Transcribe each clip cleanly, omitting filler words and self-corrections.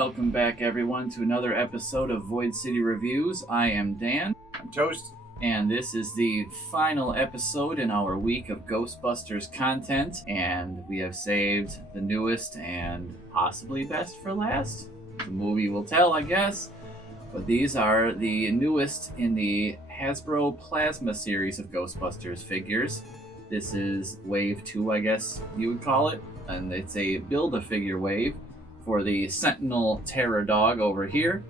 Welcome back, everyone, to another episode of Void City Reviews. I am Dan. I'm Toast. And this is the final episode in our week of Ghostbusters content. And we have saved the newest and possibly best for last. The movie will tell, I guess. But these are the newest in the Hasbro Plasma Series of Ghostbusters figures. This is Wave 2, I guess you would call it. And it's a Build-A-Figure wave for the Sentinel Terror Dog over here.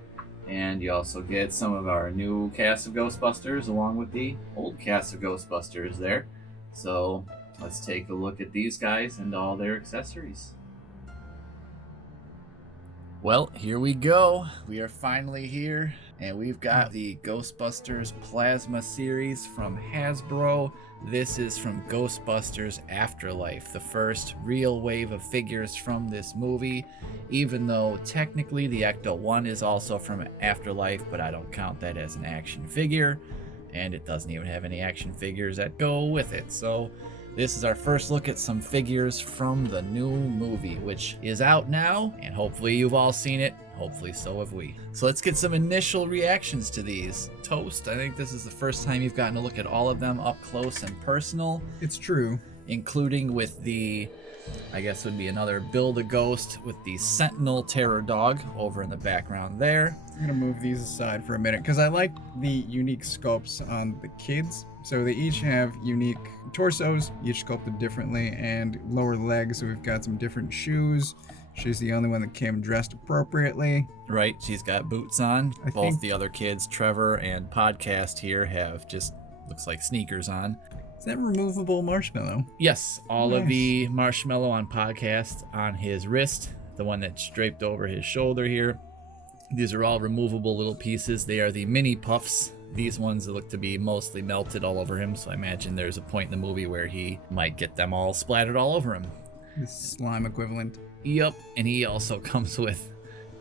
And you also get some of our new cast of Ghostbusters along with the old cast of Ghostbusters there. So let's take a look at these guys and all their accessories. Well, here we go. We are finally here, and we've got the Ghostbusters Plasma series from Hasbro. This is from Ghostbusters Afterlife, the first real wave of figures from this movie, even though technically the Ecto-1 is also from Afterlife, but I don't count that as an action figure, and it doesn't even have any action figures that go with it. So this is our first look at some figures from the new movie, which is out now, and hopefully you've all seen it. Hopefully so have we. So let's get some initial reactions to these. Toast, I think this is the first time you've gotten to look at all of them up close and personal. It's true. Including with the, I guess would be another Build-A-Ghost with the Sentinel Terror Dog over in the background there. I'm gonna move these aside for a minute because I like the unique sculpts on the kids. So they each have unique torsos, each sculpted differently, and lower legs. So we've got some different shoes. She's the only one that came dressed appropriately. Right, she's got boots on. I Both think the other kids, Trevor and Podcast here, have just, looks like sneakers on. Is that removable marshmallow? Yes, all Nice. of the marshmallow on Podcast on his wrist, the one that's draped over his shoulder here. These are all removable little pieces. They are the mini puffs. These ones look to be mostly melted all over him, so I imagine there's a point in the movie where he might get them all splattered all over him. The slime equivalent. Yep, and he also comes with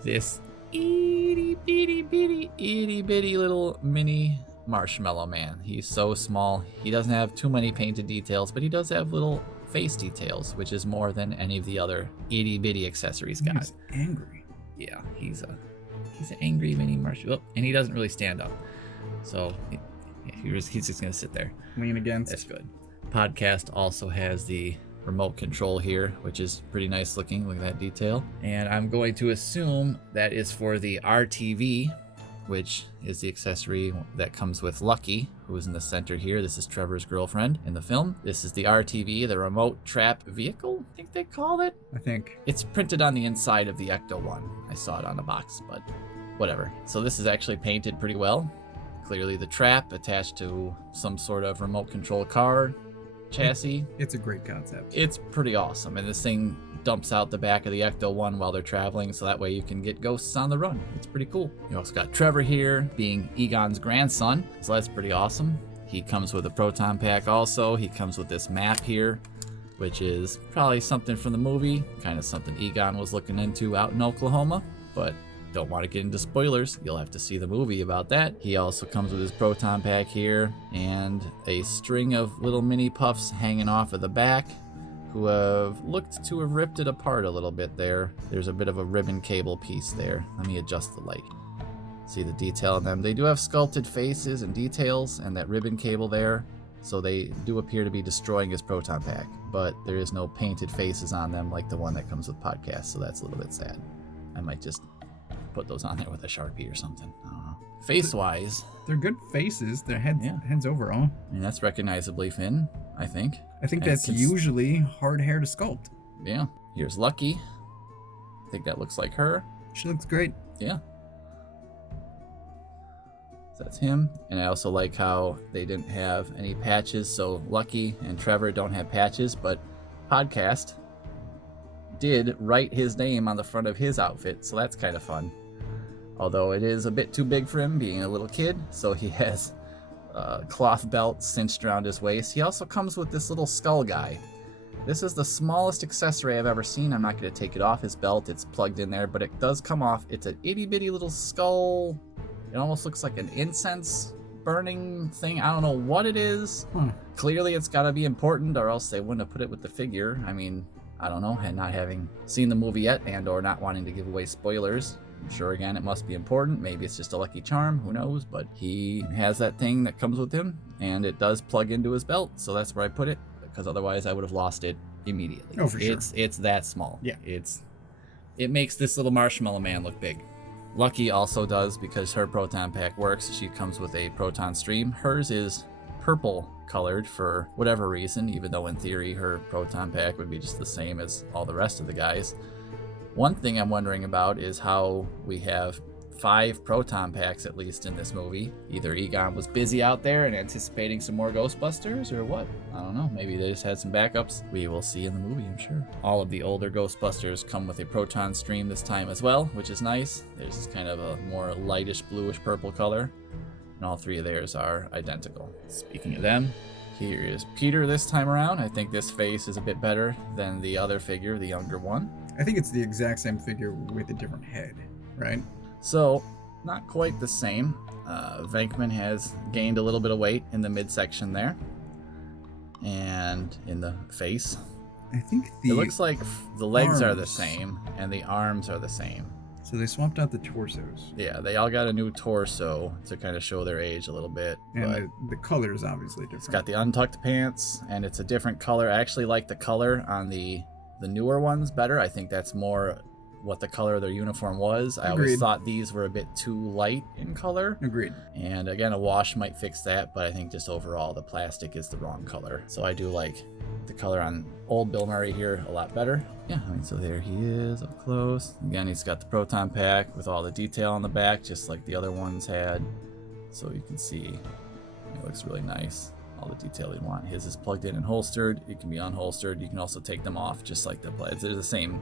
this itty bitty little mini marshmallow man. He's so small. He doesn't have too many painted details, but he does have little face details, which is more than any of the other itty bitty accessories got. He's angry. Yeah, he's an angry mini marshmallow, and he doesn't really stand up. So he's just gonna sit there. Lean against. That's good. Podcast also has the remote control here, which is pretty nice looking. Look at that detail. And I'm going to assume that is for the RTV, which is the accessory that comes with Lucky, who is in the center here. This is Trevor's girlfriend in the film. This is the RTV, the remote trap vehicle, I think they called it. I think. It's printed on the inside of the Ecto-1. I saw it on the box, but whatever. So this is actually painted pretty well. Clearly the trap attached to some sort of remote control car chassis. It's a great concept. It's pretty awesome, and this thing dumps out the back of the Ecto-1 while they're traveling, so that way you can get ghosts on the run. It's pretty cool. You also got Trevor here, being Egon's grandson, so that's pretty awesome. He comes with a proton pack also. He comes with this map here, which is probably something from the movie, kind of something Egon was looking into out in Oklahoma, but don't want to get into spoilers. You'll have to see the movie about that. He also comes with his proton pack here and a string of little mini puffs hanging off of the back who have looked to have ripped it apart a little bit there. There's a bit of a ribbon cable piece there. Let me adjust the light. See the detail in them. They do have sculpted faces and details and that ribbon cable there, so they do appear to be destroying his proton pack, but there is no painted faces on them like the one that comes with Podcast, so that's a little bit sad. I might just put those on there with a Sharpie or something. I don't know. Face-wise, They're good faces. Their heads overall. I mean, that's recognizably Finn, I think. I think And that's usually hard hair to sculpt. Yeah. Here's Lucky. I think that looks like her. She looks great. Yeah. So that's him. And I also like how they didn't have any patches, so Lucky and Trevor don't have patches, but Podcast did write his name on the front of his outfit, so that's kind of fun. Although it is a bit too big for him, being a little kid, so he has a cloth belt cinched around his waist. He also comes with this little skull guy. This is the smallest accessory I've ever seen. I'm not going to take it off his belt. It's plugged in there, but it does come off. It's an itty bitty little skull. It almost looks like an incense burning thing. I don't know what it is. Clearly it's got to be important, or else they wouldn't have put it with the figure. I mean, I don't know, and not having seen the movie yet and or not wanting to give away spoilers, I'm sure again it must be important. Maybe it's just a lucky charm, who knows, but he has that thing that comes with him and it does plug into his belt, so that's where I put it, because otherwise I would have lost it immediately. Oh, for sure. It's that small. Yeah. It makes this little marshmallow man look big. Lucky also does, because her proton pack works. She comes with a proton stream. Hers is purple colored for whatever reason, even though in theory her proton pack would be just the same as all the rest of the guys. One thing I'm wondering about is how we have 5 proton packs at least in this movie. Either Egon was busy out there and anticipating some more Ghostbusters, or what? I don't know. Maybe they just had some backups. We will see in the movie, I'm sure. All of the older Ghostbusters come with a proton stream this time as well, which is nice. There's this kind of a more lightish bluish purple color, and all 3 of theirs are identical. Speaking of them, here is Peter this time around. I think this face is a bit better than the other figure, the younger one. I think it's the exact same figure with a different head, right? So, not quite the same. Venkman has gained a little bit of weight in the midsection there. And in the face. I think It looks like the legs are the arms. same and the arms are the same. So they swapped out the torsos. Yeah, they all got a new torso to kind of show their age a little bit. And But the color is obviously different. it's got the untucked pants and it's a different color. I actually like the color on the newer ones better. I think that's more what the color of their uniform was. I always Agreed. thought these were a bit too light in color. Agreed. And again, a wash might fix that, but I think just overall the plastic is the wrong color. So I do like the color on old Bill Murray here a lot better. Yeah, I mean, so there he is up close. Again, he's got the proton pack with all the detail on the back, just like the other ones had. So you can see it looks really nice. All the detail you want. His is plugged in and holstered. It can be unholstered. You can also take them off, just like the Blades. They're the same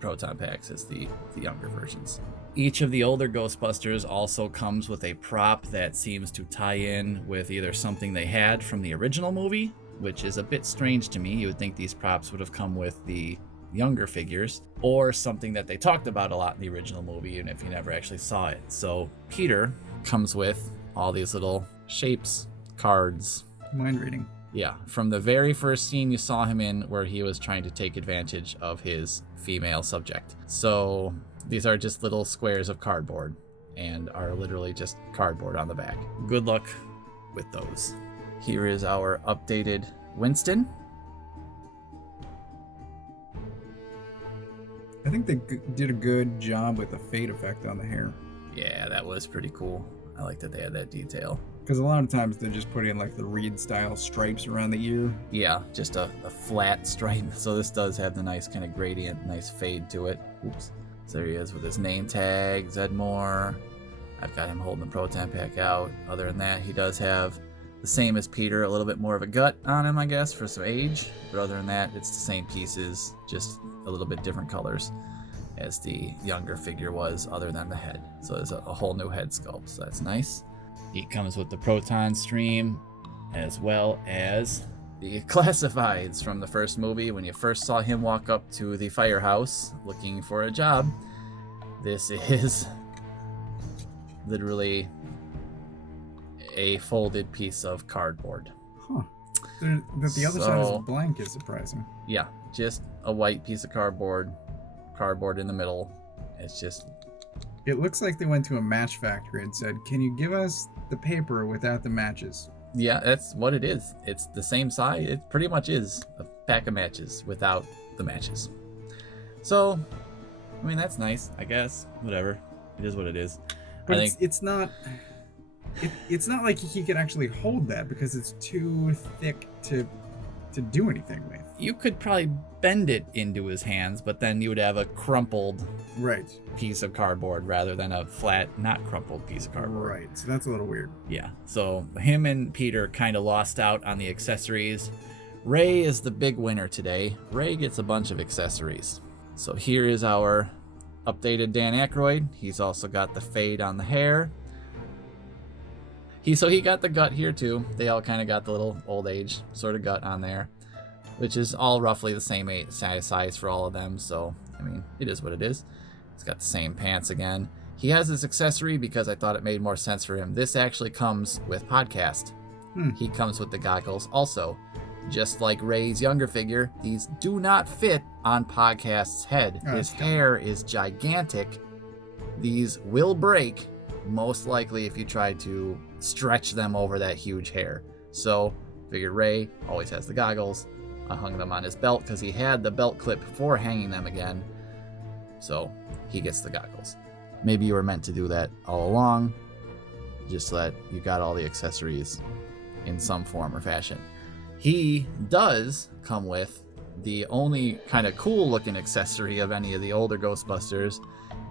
proton packs as the younger versions. Each of the older Ghostbusters also comes with a prop that seems to tie in with either something they had from the original movie, which is a bit strange to me. You would think these props would have come with the younger figures, or something that they talked about a lot in the original movie, even if you never actually saw it. So Peter comes with all these little shapes, cards. Mind reading. Yeah, from the very first scene you saw him in where he was trying to take advantage of his female subject. So these are just little squares of cardboard and are literally just cardboard on the back. Good luck with those. Here is our updated Winston. I think they did a good job with the fade effect on the hair. Yeah, that was pretty cool. I like that they had that detail. Because a lot of times they just put in like the Reed style stripes around the ear. Yeah, just a flat stripe. So this does have the nice kind of gradient, nice fade to it. Oops. So there he is with his name tag, Zedmore. I've got him holding the proton pack out. Other than that, he does have the same as Peter, a little bit more of a gut on him, I guess, for some age. But other than that, it's the same pieces, just a little bit different colors as the younger figure was, other than the head. So there's a whole new head sculpt, so that's nice. He comes with the proton stream, as well as the classifieds from the first movie. When you first saw him walk up to the firehouse looking for a job, this is literally a folded piece of cardboard. Huh. That the other side So- is blank is surprising. Yeah, just a white piece of cardboard in the middle. It's just, It looks like they went to a match factory and said, "Can you give us the paper without the matches?" yeah, that's what it is. It's the same size. It pretty much is a pack of matches without the matches. So, I mean, that's nice, I guess. Whatever. It is what it is. But I it's, think, it's not. It's not like he can actually hold that because it's too thick to do anything with. you could probably bend it into his hands, but then you would have a crumpled Right. piece of cardboard rather than a flat, not crumpled piece of cardboard. Right. So that's a little weird. Yeah, so him and Peter kind of lost out on the accessories. Ray is the big winner today. Ray gets a bunch of accessories. So here is our updated Dan Aykroyd. He's also got the fade on the hair. He got the gut here too. They all kind of got the little old age sort of gut on there, which is all roughly the same size for all of them. So, I mean, it is what it is. He's got the same pants again. He has this accessory because I thought it made more sense for him. This actually comes with podcast. He comes with the goggles also. just like Ray's younger figure, these do not fit on Podcast's head. His hair is gigantic. These will break, most likely if you try to stretch them over that huge hair. So, figured Ray always has the goggles. I hung them on his belt because he had the belt clip before hanging them again. So, he gets the goggles. Maybe you were meant to do that all along, just so that you got all the accessories in some form or fashion. He does come with the only kind of cool looking accessory of any of the older Ghostbusters,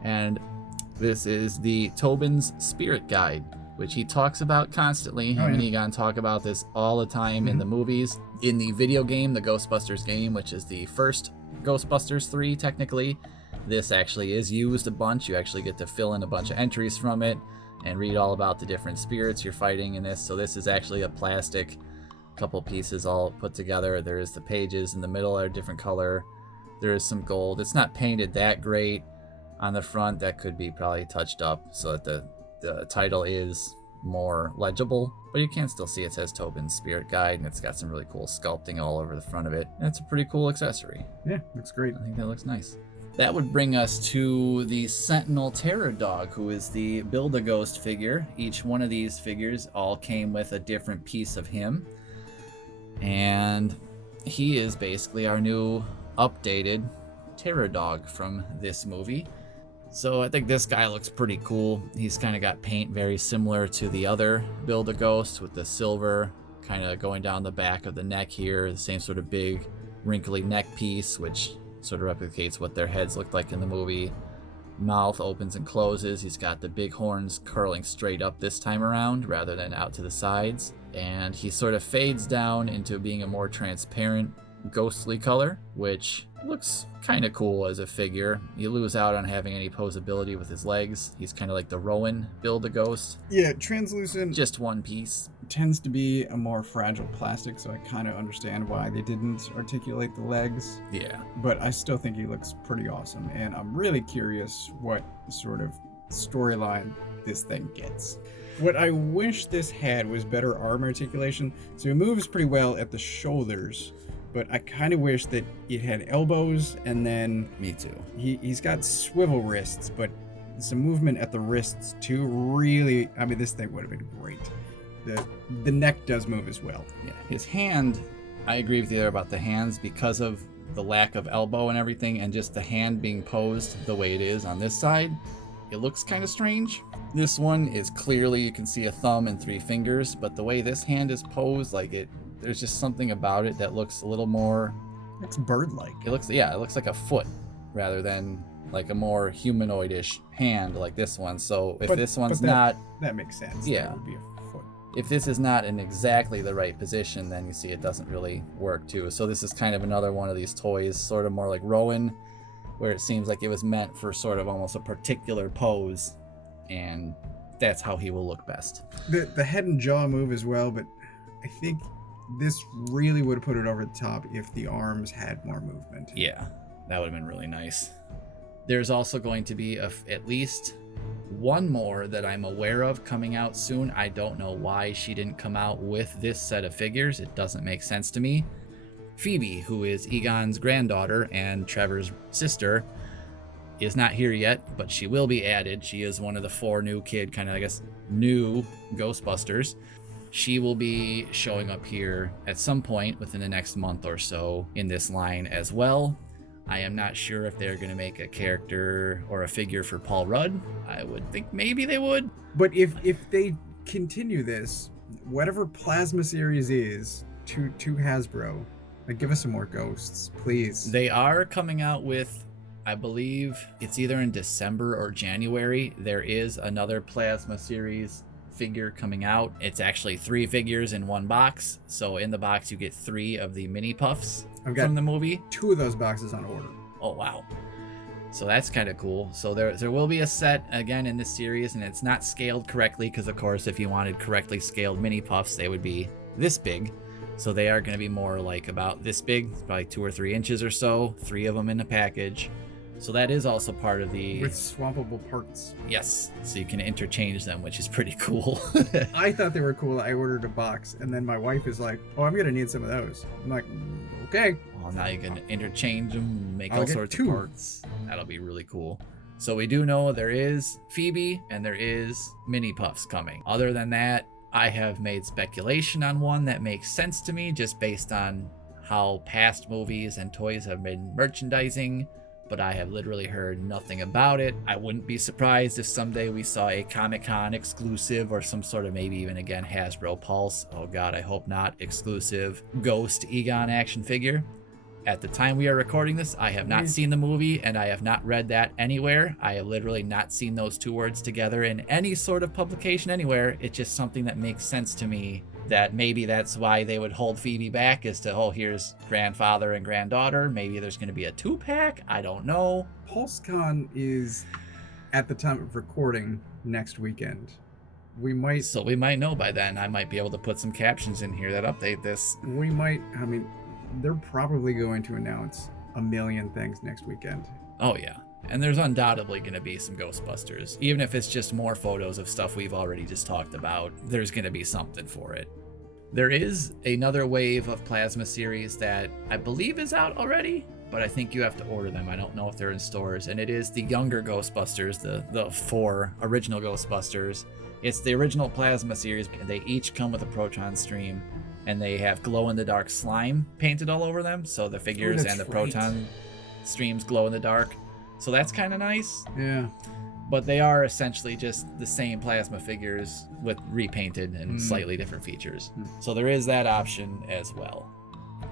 and this is the Tobin's Spirit Guide, which he talks about constantly. Him and Egon talk about this all the time in the movies. In the video game, the Ghostbusters game, which is the first Ghostbusters 3 technically, this actually is used a bunch. You actually get to fill in a bunch of entries from it and read all about the different spirits you're fighting in this. So this is actually a plastic couple pieces all put together. There's the pages in the middle are a different color. There is some gold. It's not painted that great on the front. That could be probably touched up so that the title is more legible, but you can still see it says Tobin's Spirit Guide, and it's got some really cool sculpting all over the front of it. And it's a pretty cool accessory. Yeah, looks great. I think that looks nice. That would bring us to the Sentinel Terror Dog, who is the Build-A-Ghost figure. Each one of these figures all came with a different piece of him. And he is basically our new updated Terror Dog from this movie. So I think this guy looks pretty cool. He's kind of got paint very similar to the other Build-A-Ghost with the silver kind of going down the back of the neck here. The same sort of big wrinkly neck piece, which sort of replicates what their heads looked like in the movie. Mouth opens and closes. He's got the big horns curling straight up this time around rather than out to the sides. And he sort of fades down into being a more transparent, ghostly color, which looks kind of cool as a figure. You lose out on having any posability with his legs. He's kind of like the Rowan Build-A-Ghost. Yeah, translucent. Just one piece. Tends to be a more fragile plastic, so I kind of understand why they didn't articulate the legs. Yeah. But I still think he looks pretty awesome, and I'm really curious what sort of storyline this thing gets. What I wish this had was better arm articulation. So he moves pretty well at the shoulders, but I kind of wish that it had elbows, and then... Me too. He's got swivel wrists, but some movement at the wrists too. Really, I mean, this thing would have been great. The neck does move as well. Yeah, his hand, I agree with you there about the hands because of the lack of elbow and everything, and just the hand being posed the way it is on this side. It looks kind of strange. This one is clearly, you can see a thumb and 3 fingers, but the way this hand is posed, like there's just something about it that looks a little more... It's bird-like. It looks like a foot rather than like a more humanoid-ish hand like this one. So if this one's not... That makes sense. Yeah. That would be a foot. If this is not in exactly the right position, then you see it doesn't really work too. So this is kind of another one of these toys, sort of more like Rowan, where it seems like it was meant for sort of almost a particular pose, and that's how he will look best. The head and jaw move as well, but I think this really would have put it over the top if the arms had more movement. Yeah, that would have been really nice. There's also going to be at least one more that I'm aware of coming out soon. I don't know why she didn't come out with this set of figures. It doesn't make sense to me. Phoebe, who is Egon's granddaughter and Trevor's sister, is not here yet, but she will be added. She is one of the 4 new new Ghostbusters. She will be showing up here at some point within the next month or so in this line as well. I am not sure if they're going to make a character or a figure for Paul Rudd. I would think maybe they would. But if they continue this, whatever Plasma Series is to Hasbro, give us some more ghosts, please. They are coming out with, I believe it's either in December or January, there is another Plasma Series figure coming out. It's actually 3 figures in one box. So in the box you get 3 of the mini puffs from the movie. 2 of those boxes on order. Oh wow. So that's kind of cool. So there will be a set again in this series, and it's not scaled correctly because of course if you wanted correctly scaled mini puffs they would be this big. So they are going to be more like about this big, probably 2 or 3 inches or so, 3 of them in the package. So that is also part of the... With swappable parts. Yes, so you can interchange them, which is pretty cool. I thought they were cool. I ordered a box, and then my wife is like, "Oh, I'm gonna need some of those." I'm like, "Okay." Well, now you can interchange them and make I'll all get sorts 2. of parts. That'll be really cool. So we do know there is Phoebe and there is Mini Puffs coming. Other than that, I have made speculation on one that makes sense to me just based on how past movies and toys have been merchandising, but I have literally heard nothing about it. I wouldn't be surprised if someday we saw a Comic-Con exclusive or some sort of, maybe even again Hasbro Pulse, oh god, I hope not, exclusive Ghost Egon action figure. At the time we are recording this, I have not seen the movie and I have not read that anywhere. I have literally not seen those 2 words together in any sort of publication anywhere. It's just something that makes sense to me, that maybe that's why they would hold Phoebe back, as to, oh, here's grandfather and granddaughter. Maybe there's going to be a 2-pack. I don't know. PulseCon is, at the time of recording, next weekend. We might know by then. I might be able to put some captions in here that update this. They're probably going to announce a million things next weekend. Oh yeah. And there's undoubtedly going to be some Ghostbusters. Even if it's just more photos of stuff we've already just talked about, there's going to be something for it. There is another wave of Plasma series that I believe is out already, but I think you have to order them. I don't know if they're in stores. And it is the younger Ghostbusters, the 4 original Ghostbusters. It's the original Plasma series. They each come with a proton stream, and they have glow-in-the-dark slime painted all over them. So the figures and the proton streams glow in the dark. So that's kind of nice. Yeah. But they are essentially just the same Plasma figures with repainted and slightly different features. So there is that option as well.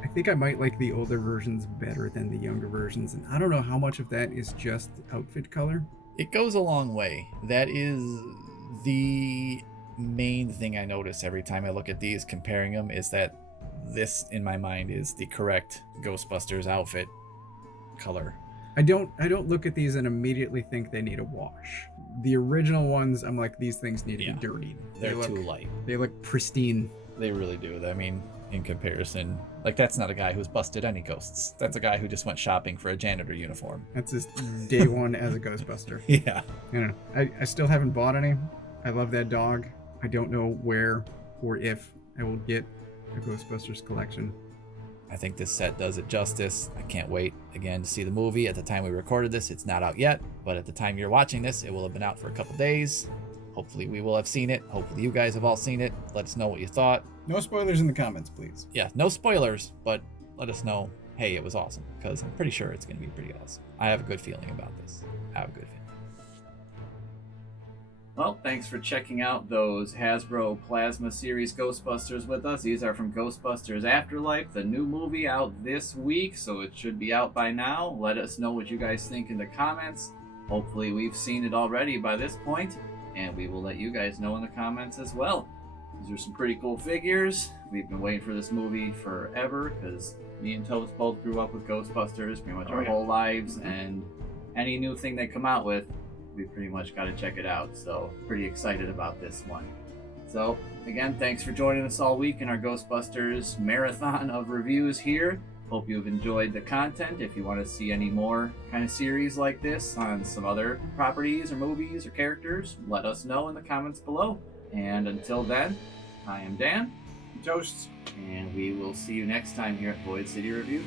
I think I might like the older versions better than the younger versions, and I don't know how much of that is just outfit color. It goes a long way. That is the main thing I notice every time I look at these, comparing them, is that this, in my mind, is the correct Ghostbusters outfit color. I don't look at these and immediately think they need a wash. The original ones, I'm like, these things need to be dirtied. They're too light. They look pristine. They really do. I mean, in comparison, like, that's not a guy who's busted any ghosts. That's a guy who just went shopping for a janitor uniform. That's his day one as a Ghostbuster. Yeah. You know, I still haven't bought any. I love that dog. I don't know where or if I will get a Ghostbusters collection. I think this set does it justice. I can't wait, again, to see the movie. At the time we recorded this, it's not out yet, but at the time you're watching this, it will have been out for a couple days. Hopefully we will have seen it. Hopefully you guys have all seen it. Let us know what you thought. No spoilers in the comments, please. Yeah, no spoilers, but let us know, hey, it was awesome, because I'm pretty sure it's going to be pretty awesome. I have a good feeling about this. I have a good feeling. Well, thanks for checking out those Hasbro Plasma Series Ghostbusters with us. These are from Ghostbusters Afterlife, the new movie out this week, so it should be out by now. Let us know what you guys think in the comments. Hopefully we've seen it already by this point, and we will let you guys know in the comments as well. These are some pretty cool figures. We've been waiting for this movie forever, because me and Toast both grew up with Ghostbusters pretty much our whole lives, and any new thing they come out with, we pretty much got to check it out. So pretty excited about this one. So again, thanks for joining us all week in our Ghostbusters marathon of reviews here. Hope you've enjoyed the content. If you want to see any more kind of series like this on some other properties or movies or characters, let us know in the comments below. And until then, I am Dan. Toast. And we will see you next time here at Void City Reviews.